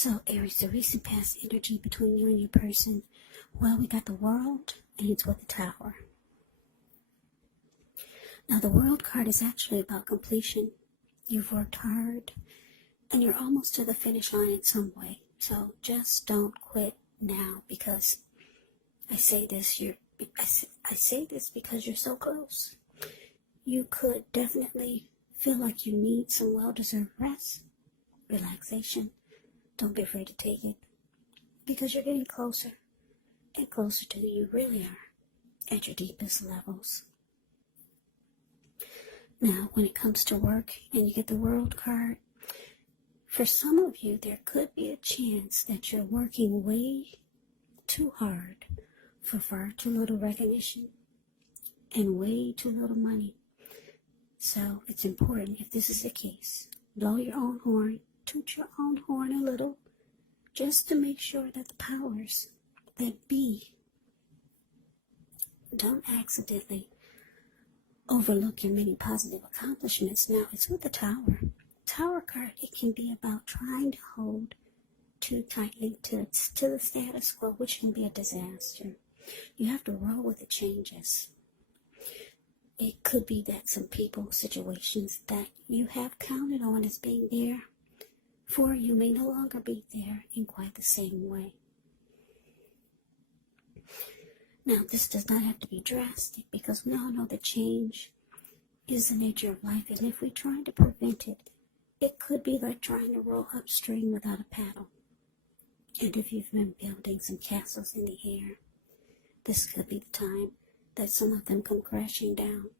So, Aries, the recent past energy between you and your person, well, we got the World, and it's with the Tower. Now, the World card is actually about completion. You've worked hard, and you're almost to the finish line in some way. So, just don't quit now, because I say this because you're so close. You could definitely feel like you need some well-deserved rest, relaxation. Don't be afraid to take it, because you're getting closer and closer to who you really are at your deepest levels. Now, when it comes to work and you get the World card, for some of you, there could be a chance that you're working way too hard for far too little recognition and way too little money. So it's important, if this is the case, blow your own horn, toot your own horn a little, just to make sure that the powers that be don't accidentally overlook your many positive accomplishments. Now, it's with the Tower. Tower card, it can be about trying to hold too tightly to the status quo, which can be a disaster. You have to roll with the changes. It could be that some people, situations that you have counted on as being there for you may no longer be there in quite the same way. Now, this does not have to be drastic, because we all know that change is the nature of life, and if we try to prevent it, it could be like trying to row upstream without a paddle. And if you've been building some castles in the air, this could be the time that some of them come crashing down.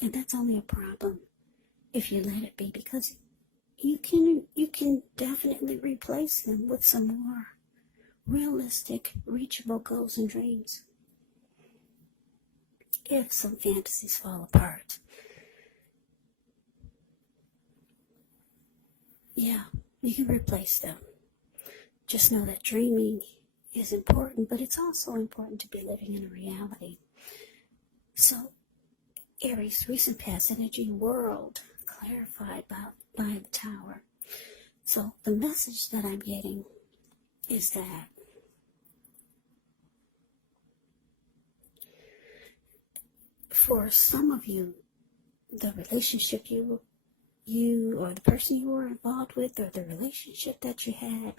And that's only a problem if you let it be, because you can definitely replace them with some more realistic, reachable goals and dreams. If some fantasies fall apart, yeah, you can replace them. Just know that dreaming is important, but it's also important to be living in a reality. So, Aries, recent past energy, World, clarified by the Tower. So, the message that I'm getting is that for some of you, the relationship you or the person you were involved with, or the relationship that you had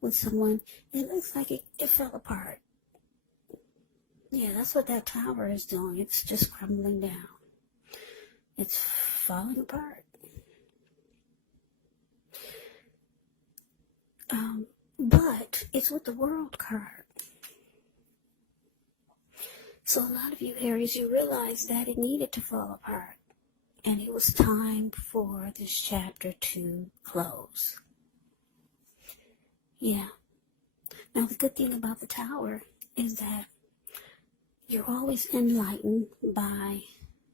with someone, it looks like it fell apart. Yeah, that's what that Tower is doing. It's just crumbling down. It's falling apart. But it's with the World card. So a lot of you Aries, you realize that it needed to fall apart, and it was time for this chapter to close. Yeah. Now, the good thing about the Tower is that you're always enlightened by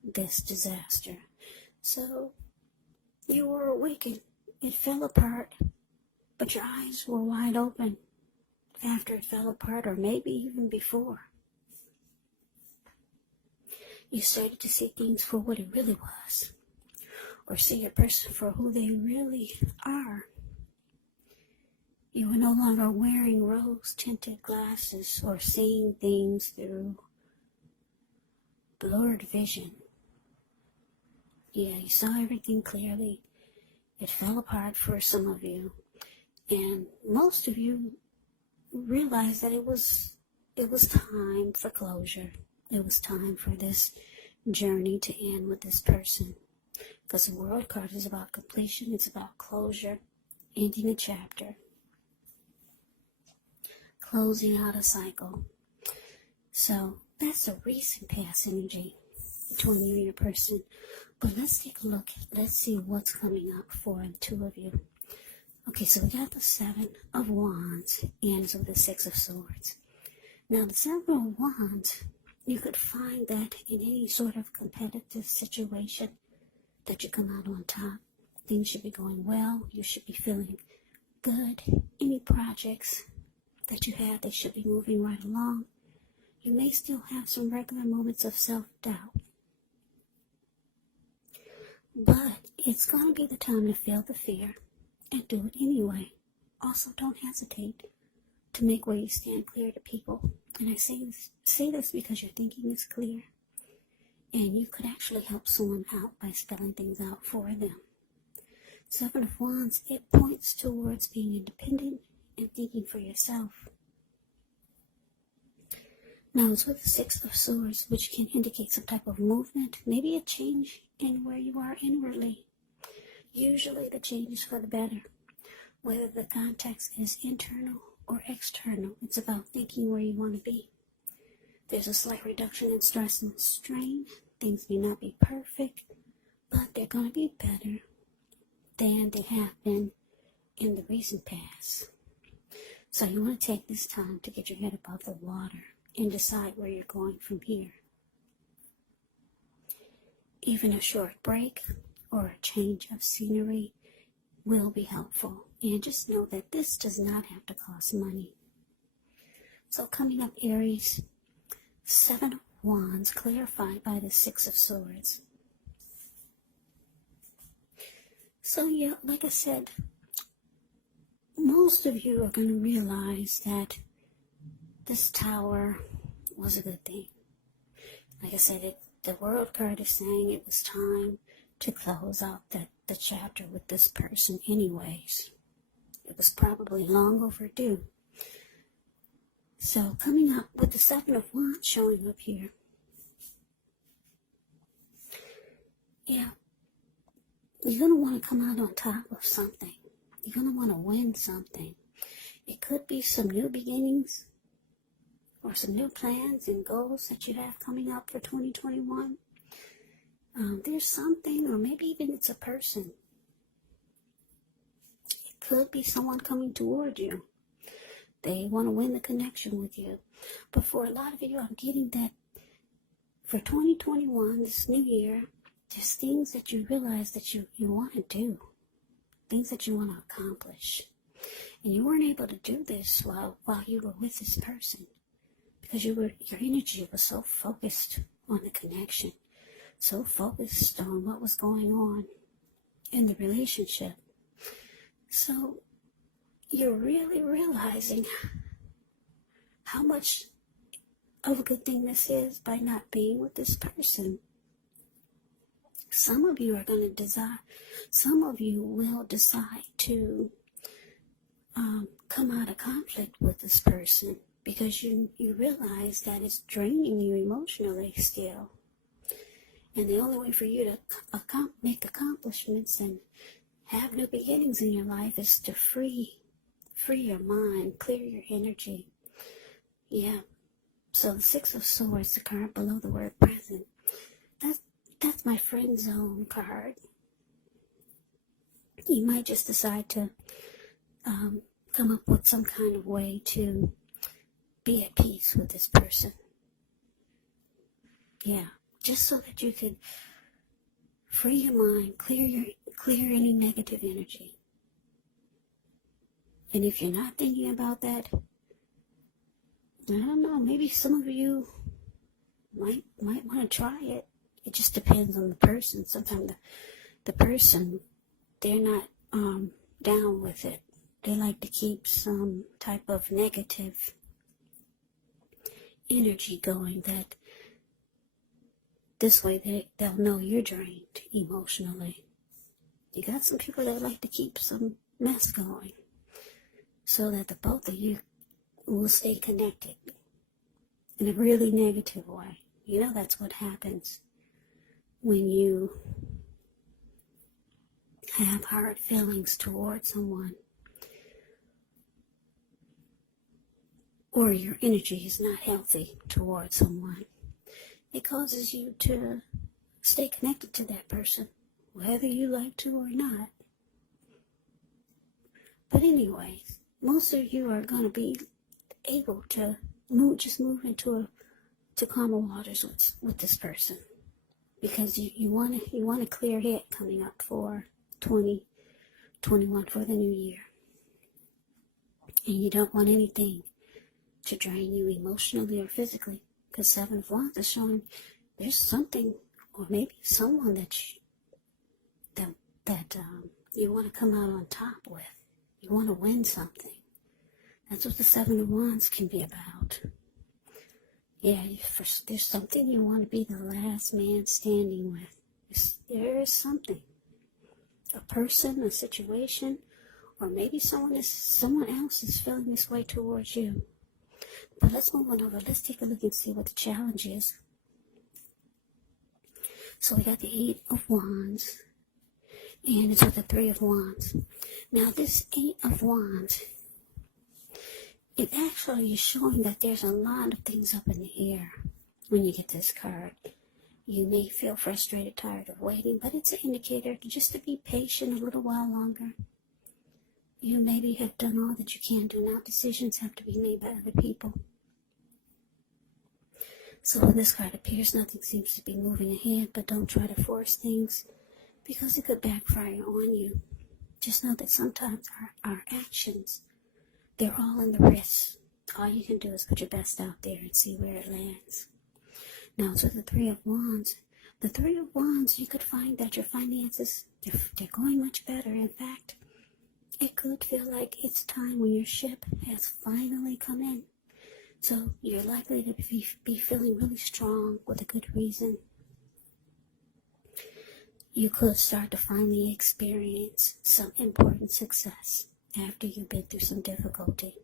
this disaster. So you were awakened. It fell apart, but your eyes were wide open after it fell apart, or maybe even before. You started to see things for what it really was, or see a person for who they really are. You were no longer wearing rose-tinted glasses or seeing things through blurred vision. Yeah, you saw everything clearly. It fell apart for some of you, and most of you realized that it was time for closure. It was time for this journey to end with this person, because the World card is about completion. It's about closure, ending a chapter, closing out a cycle. So that's a recent past energy between you and your person. But let's take a look. Let's see what's coming up for the two of you. Okay, so we got the Seven of Wands ends with the Six of Swords. Now, the Seven of Wands, you could find that in any sort of competitive situation that you come out on top. Things should be going well. You should be feeling good. Any projects that you have, they should be moving right along. You may still have some regular moments of self-doubt, but it's going to be the time to feel the fear and do it anyway. also don't hesitate to make where you stand clear to people. And I say this because your thinking is clear, and you could actually help someone out by spelling things out for them. Seven of Wands, it points towards being independent and thinking for yourself. Now it's with the Six of Swords, which can indicate some type of movement, maybe a change in where you are inwardly. Usually the change is for the better. Whether the context is internal or external, it's about thinking where you want to be. There's a slight reduction in stress and strain. Things may not be perfect, but they're going to be better than they have been in the recent past. So you want to take this time to get your head above the water and decide where you're going from here. Even a short break or a change of scenery will be helpful. And just know that this does not have to cost money. So coming up, Aries, Seven of Wands clarified by the Six of Swords. So yeah, like I said, most of you are going to realize that this Tower was a good thing. Like I said, the World card is saying it was time to close out the chapter with this person anyways. It was probably long overdue. So coming up with the Seven of Wands showing up here. Yeah, you're going to want to come out on top of something. You're going to want to win something. It could be some new beginnings or some new plans and goals that you have coming up for 2021. There's something, or maybe even it's a person. It could be someone coming toward you. They want to win the connection with you. But for a lot of you, I'm getting that for 2021, this new year, there's things that you realize that you want to do. Things that you want to accomplish. And you weren't able to do this while you were with this person. Because your energy was so focused on the connection. So focused on what was going on in the relationship. So you're really realizing how much of a good thing this is by not being with this person. Some of you are going to desire, some of you will decide to come out of conflict with this person because you realize that it's draining you emotionally still. And the only way for you to make accomplishments and have new beginnings in your life is to free your mind, clear your energy. Yeah. So the Six of Swords, the card below the word present, that's my friend zone card. You might just decide to come up with some kind of way to be at peace with this person. Yeah. Just so that you could free your mind, clear any negative energy. And if you're not thinking about that, I don't know, maybe some of you might want to try it. It just depends on the person. Sometimes the person, they're not down with it. They like to keep some type of negative energy going that this way they'll know you're drained emotionally. You got some people that like to keep some mess going so that the both of you will stay connected in a really negative way. You know that's what happens when you have hard feelings towards someone or your energy is not healthy towards someone. It causes you to stay connected to that person, whether you like to or not. But anyways, most of you are going to be able to move into calmer waters with this person, because you want a clear head coming up for 2021 for the new year, and you don't want anything to drain you emotionally or physically. Because Seven of Wands is showing there's something, or maybe someone that you want to come out on top with. You want to win something. That's what the Seven of Wands can be about. Yeah, there's something you want to be the last man standing with. There is something. A person, a situation, or maybe someone else is feeling this way towards you. But let's move on over. Let's take a look and see what the challenge is. So we got the Eight of Wands, and it's with the Three of Wands. Now this Eight of Wands, it actually is showing that there's a lot of things up in the air when you get this card. You may feel frustrated, tired of waiting, but it's an indicator just to be patient a little while longer. You maybe have done all that you can do. Now decisions have to be made by other people. So when this card appears, nothing seems to be moving ahead, but don't try to force things because it could backfire on you. Just know that sometimes our actions, they're all in the wrist. All you can do is put your best out there and see where it lands. Now, so the Three of Wands. The Three of Wands, you could find that your finances, they're going much better. In fact, it could feel like it's time when your ship has finally come in. So you're likely to be feeling really strong with a good reason. You could start to finally experience some important success after you've been through some difficulty.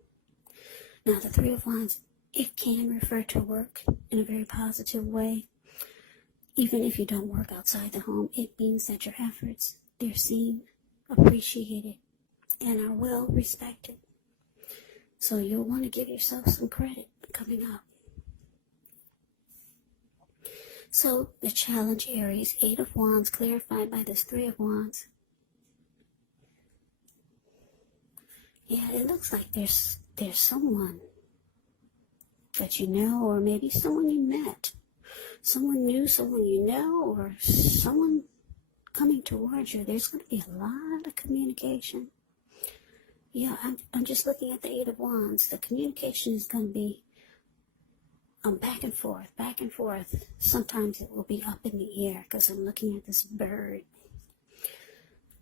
Now, the Three of Wands, it can refer to work in a very positive way. Even if you don't work outside the home, it means that your efforts, they're seen, appreciated, and are well respected. So you'll want to give yourself some credit coming up. So the challenge, Aries, Eight of Wands, clarified by this Three of Wands. Yeah, it looks like there's someone that you know, or maybe someone you met. Someone new, someone you know, or someone coming towards you. There's going to be a lot of communication. Yeah, I'm just looking at the Eight of Wands. The communication is going to be back and forth, back and forth. Sometimes it will be up in the air because I'm looking at this bird.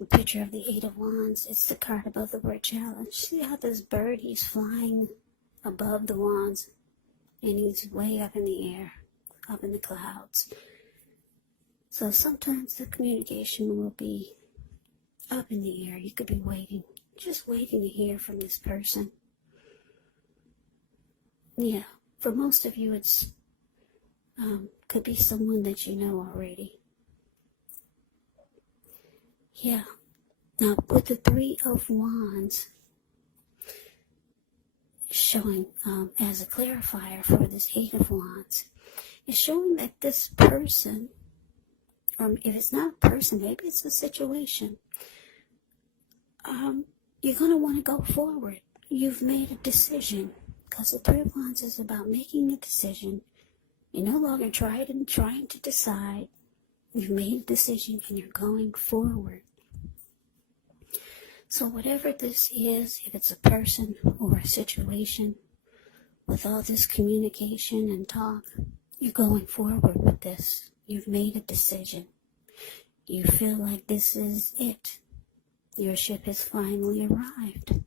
The picture of the Eight of Wands. It's the card above the word challenge. See how this bird, he's flying above the wands and he's way up in the air, up in the clouds. So sometimes the communication will be up in the air. You could be waiting. Just waiting to hear from this person. Yeah, for most of you, it's could be someone that you know already. Yeah. Now, with the Three of Wands showing as a clarifier for this Eight of Wands, it's showing that this person, or if it's not a person, maybe it's a situation, you're going to want to go forward. You've made a decision, because the Three of Wands is about making a decision. You're no longer trying to decide. You've made a decision and you're going forward. So whatever this is, if it's a person or a situation, with all this communication and talk, you're going forward with this. You've made a decision. You feel like this is it. Your ship has finally arrived.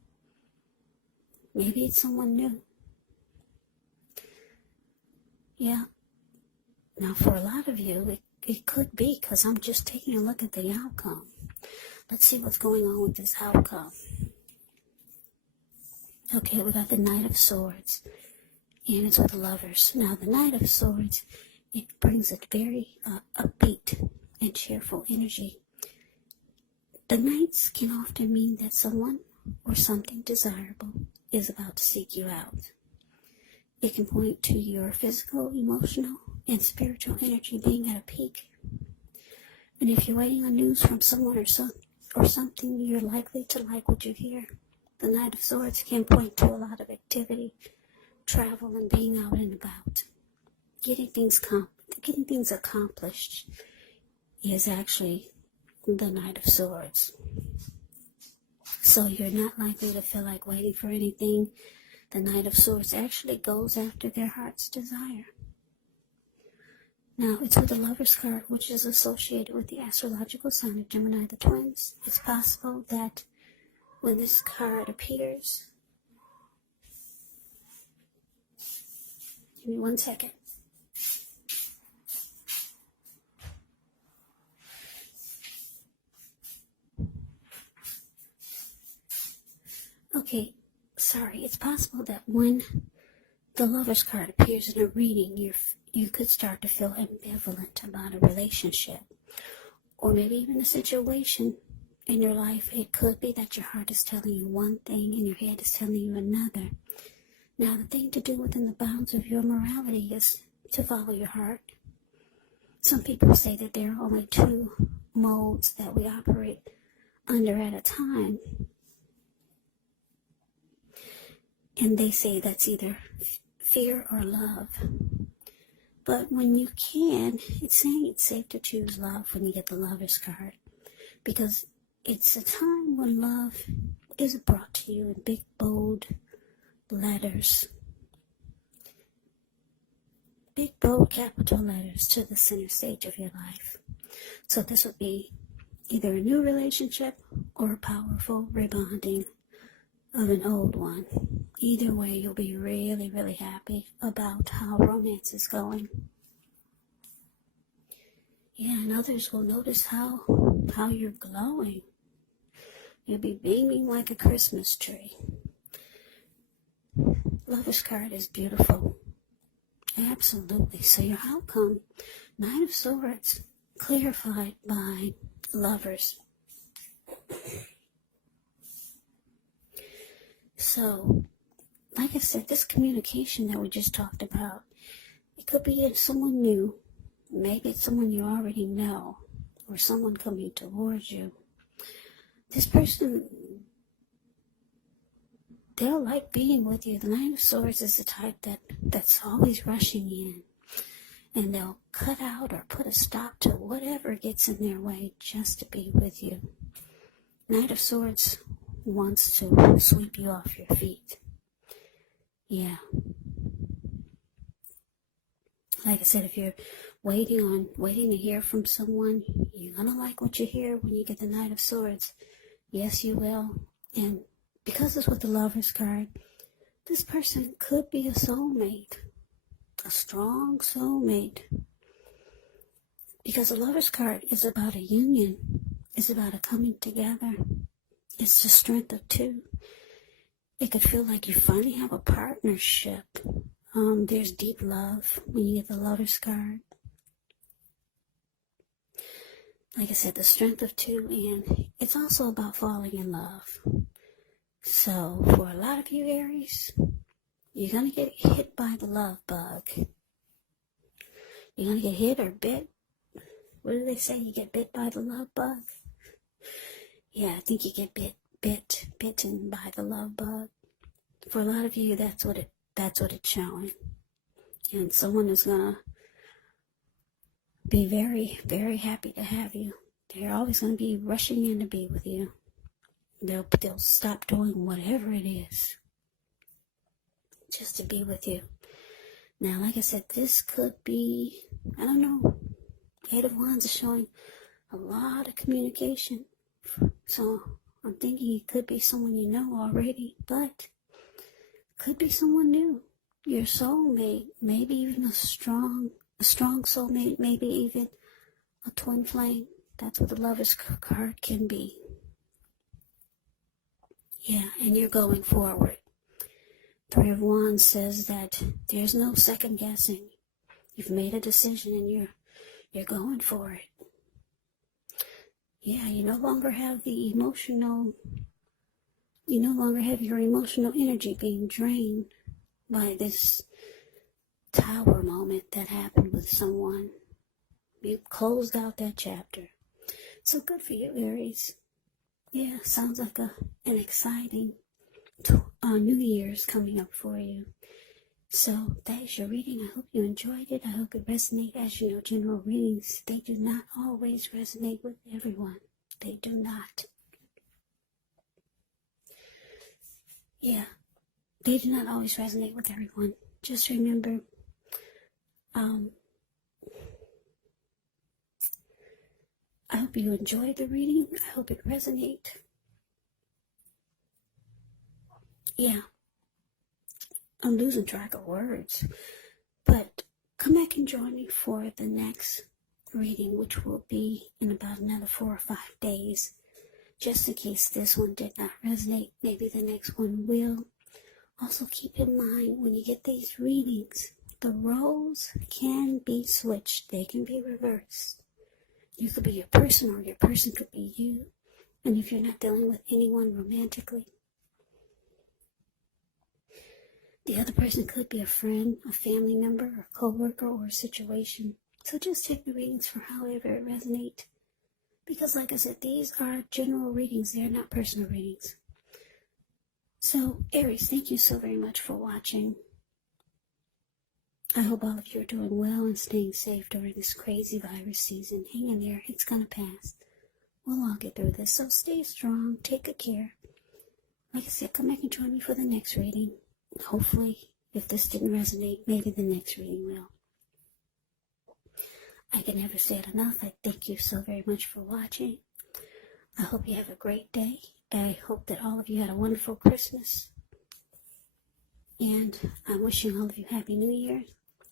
Maybe it's someone new. Yeah. Now, for a lot of you, it could be, because I'm just taking a look at the outcome. Let's see what's going on with this outcome. Okay, we got the Knight of Swords, and it's with the Lovers. Now, the Knight of Swords, it brings a very upbeat and cheerful energy. The Knights can often mean that someone or something desirable is about to seek you out. It can point to your physical, emotional, and spiritual energy being at a peak. And if you're waiting on news from someone or something, you're likely to like what you hear. The Knight of Swords can point to a lot of activity, travel, and being out and about. Getting things accomplished is actually the Knight of Swords. So you're not likely to feel like waiting for anything. The Knight of Swords actually goes after their heart's desire. Now, it's with the Lover's card, which is associated with the astrological sign of Gemini, the twins. It's possible that when this card appears. Give me 1 second. Okay, sorry. It's possible that when the Lover's card appears in a reading, you could start to feel ambivalent about a relationship, or maybe even a situation in your life. It could be that your heart is telling you one thing and your head is telling you another. Now, the thing to do within the bounds of your morality is to follow your heart. Some people say that there are only 2 modes that we operate under at a time. And they say that's either fear or love. But when you can, it's saying it's safe to choose love when you get the Lover's card. Because it's a time when love is brought to you in big, bold letters. Big, bold, capital letters to the center stage of your life. So this would be either a new relationship or a powerful rebonding of an old one. Either way, you'll be really, really happy about how romance is going. Yeah, and others will notice how you're glowing. You'll be beaming like a Christmas tree. Lover's card is beautiful. Absolutely. So your outcome, Knight of Swords, clarified by Lovers. So, like I said, this communication that we just talked about, it could be someone new. Maybe it's someone you already know, or someone coming towards you. This person, they'll like being with you. The Knight of Swords is the type that's always rushing in. And they'll cut out or put a stop to whatever gets in their way just to be with you. Knight of Swords wants to sweep you off your feet. Yeah. Like I said, if you're waiting to hear from someone, you're going to like what you hear when you get the Knight of Swords. Yes, you will. And because it's with the Lover's card, this person could be a soulmate. A strong soulmate. Because the Lover's card is about a union. It's about a coming together. It's the strength of 2. It could feel like you finally have a partnership. There's deep love when you get the Lover's card. Like I said, the strength of 2, and it's also about falling in love. So, for a lot of you Aries, you're going to get hit by the love bug. You're going to get hit or bit. What do they say? You get bit by the love bug? Yeah, I think you get bitten by the love bug. For a lot of you, that's what it's showing. And someone is going to be very, very happy to have you. They're always going to be rushing in to be with you. They'll stop doing whatever it is just to be with you. Now, like I said, this could be, I don't know, 8 of Wands is showing a lot of communication. So I'm thinking it could be someone you know already, but could be someone new. Your soulmate, maybe even a strong soulmate, maybe even a twin flame. That's what the Lover's card can be. Yeah, and you're going forward. 3 of Wands says that there's no second guessing. You've made a decision and you're going for it. Yeah, you no longer have your emotional energy being drained by this tower moment that happened with someone. You closed out that chapter. So good for you, Aries. Yeah, sounds like an exciting New Year's coming up for you. So that is your reading. I hope you enjoyed it. I hope it resonated. As you know, general readings, they do not always resonate with everyone. They do not. Yeah, they do not always resonate with everyone. Just remember, I hope you enjoyed the reading. I hope it resonated. Yeah, I'm losing track of words. But come back and join me for the next reading, which will be in about another 4 or 5 days. Just in case this one did not resonate, maybe the next one will. Also keep in mind, when you get these readings, the roles can be switched. They can be reversed. You could be your person, or your person could be you. And if you're not dealing with anyone romantically, the other person could be a friend, a family member, a co-worker, or a situation. So just take the readings for however it resonates. Because like I said, these are general readings. They're not personal readings. So, Aries, thank you so very much for watching. I hope all of you are doing well and staying safe during this crazy virus season. Hang in there. It's going to pass. We'll all get through this. So stay strong. Take good care. Like I said, come back and join me for the next reading. Hopefully, if this didn't resonate, maybe the next reading will. I can never say it enough. I thank you so very much for watching. I hope you have a great day. I hope that all of you had a wonderful Christmas. And I'm wishing all of you Happy New Year.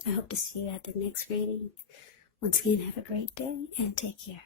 I hope to see you at the next reading. Once again, have a great day and take care.